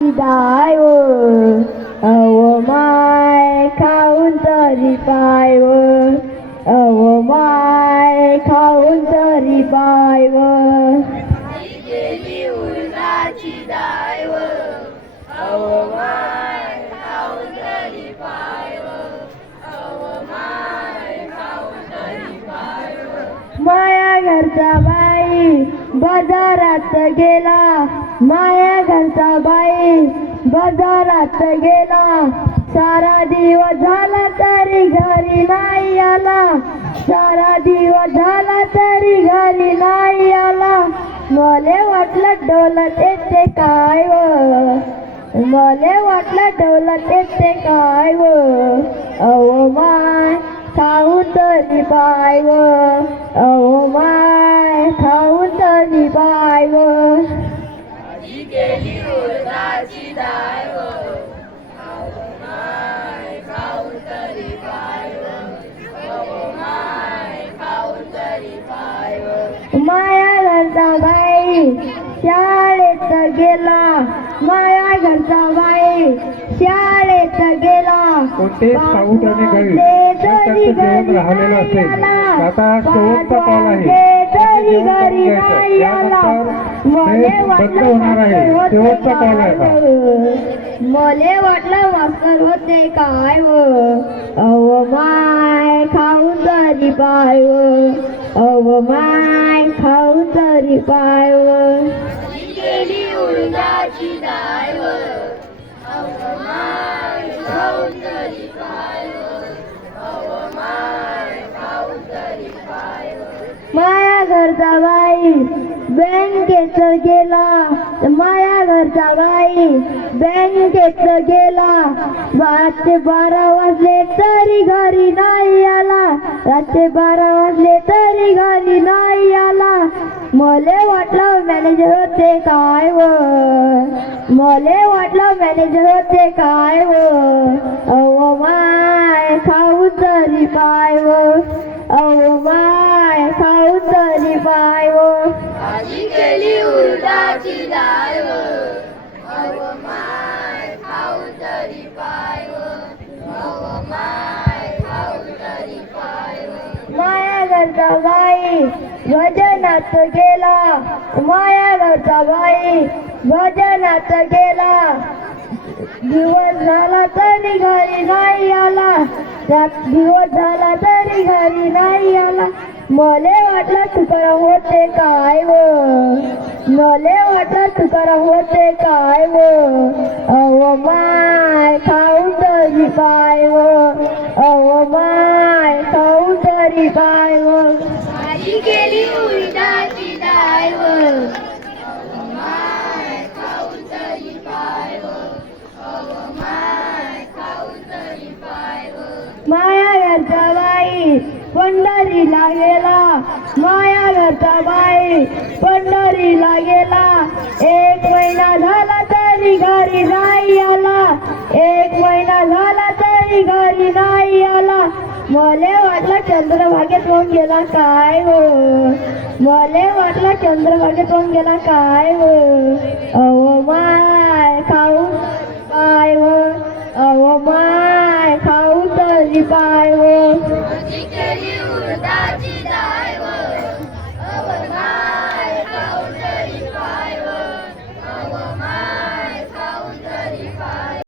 दाय अव माय खाऊन तरी पाय अव माय खाऊन तरी माया घरचा बाई बाजारात गेला. माया घरचा बाई बाजारात गेला. सारा दिवस झाला तरी घरी नाही आला. सारा दिवस झाला तरी घरी नाही आला. मले वाटलं डोलत येते काय व? मले वाटलं डोलत येते काय व? अहो माय खाऊन तरी पाय व? अहो माया घरचा बाई शाळेत गेला. माया घरचा बाई शाळेत गेला. आणि त्यांचं राहिलेलं असेल. आता शेवटचा आहे. मले बंद वाटलं होणार आहे. मास्तर होते शेवटचा कॉल आहे. काय मले वाटलं मास्तर होते काय व? अव माय खाऊन तरी पाय व? अव माय तरी पाय व ही गेली उडदाची डाळ अवमान खाऊन तरी पाय अवमान खाऊन तरी पाय माया घरचा बाई बँकेत गेला माया घरचा गाई बँकेत गेला रात्री बारा वाजले तरी घरी नाही आला. रात्री बारा वाजले तरी घरी नाही आला. मले वाटलं मॅनेजर होते काय व? मले वाटलं मॅनेजर होते काय व? अव माय खाऊ तरी पाय व? अव माय खाऊ तरी पाय व? उडदाची तरी तरी माया घरचा बाई भजनात गेला माया घरचा बाई भजनात गेला. दिवस झाला तरी घरी नाही आला दिवस झाला तरी घरी नाही आला. मले वाटलं तुकडा होते काय व? मले वाटलं तुकाराम होते काय व? अव माय खाऊ तरी पाय व? अव माय खाऊ तरी पाय व? आजी गेली खाऊन तरी पाय माया घरचा बाई पंढरीला गेला माया बाई पंढरीला गेला. एक महिना झाला तरी घरी नाही आला. एक महिना झाला तरी घरी नाही आला. मले वाटलं चंद्रभागेत होऊन गेला काय हो? मले वाटलं चंद्रभागेत होऊन गेला काय हो? अहो माय खाऊ पाय हो. अहो माय खाऊ तरी पाय हो.